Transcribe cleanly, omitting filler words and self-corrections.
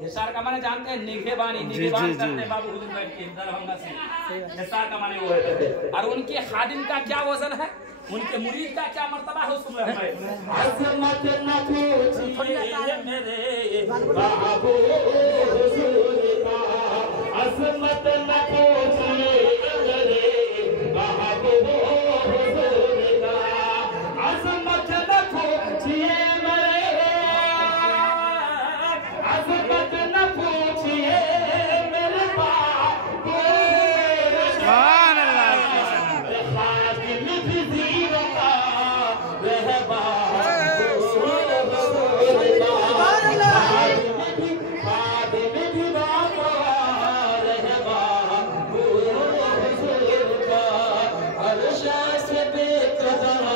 निसार का माने जानते हैं, निगहबानी निगहबान करते हैं बाबू हुजूर बैठ के दरभंगा से। निसार का माने वो है। और उनके खादिम का क्या वजन है, उनके मुरीद का क्या मर्तबा है, उसको अज़मत न पूछिए मेरे बाबू हुजूर का, अज़मत न पूछिए मेरे बाबू हुजूर का, अज़मत न पूछिए मेरे, अज़मत न पूछिए मेरे बाबू सुभान अल्लाह, खादिम भी का रहबा से बेकदर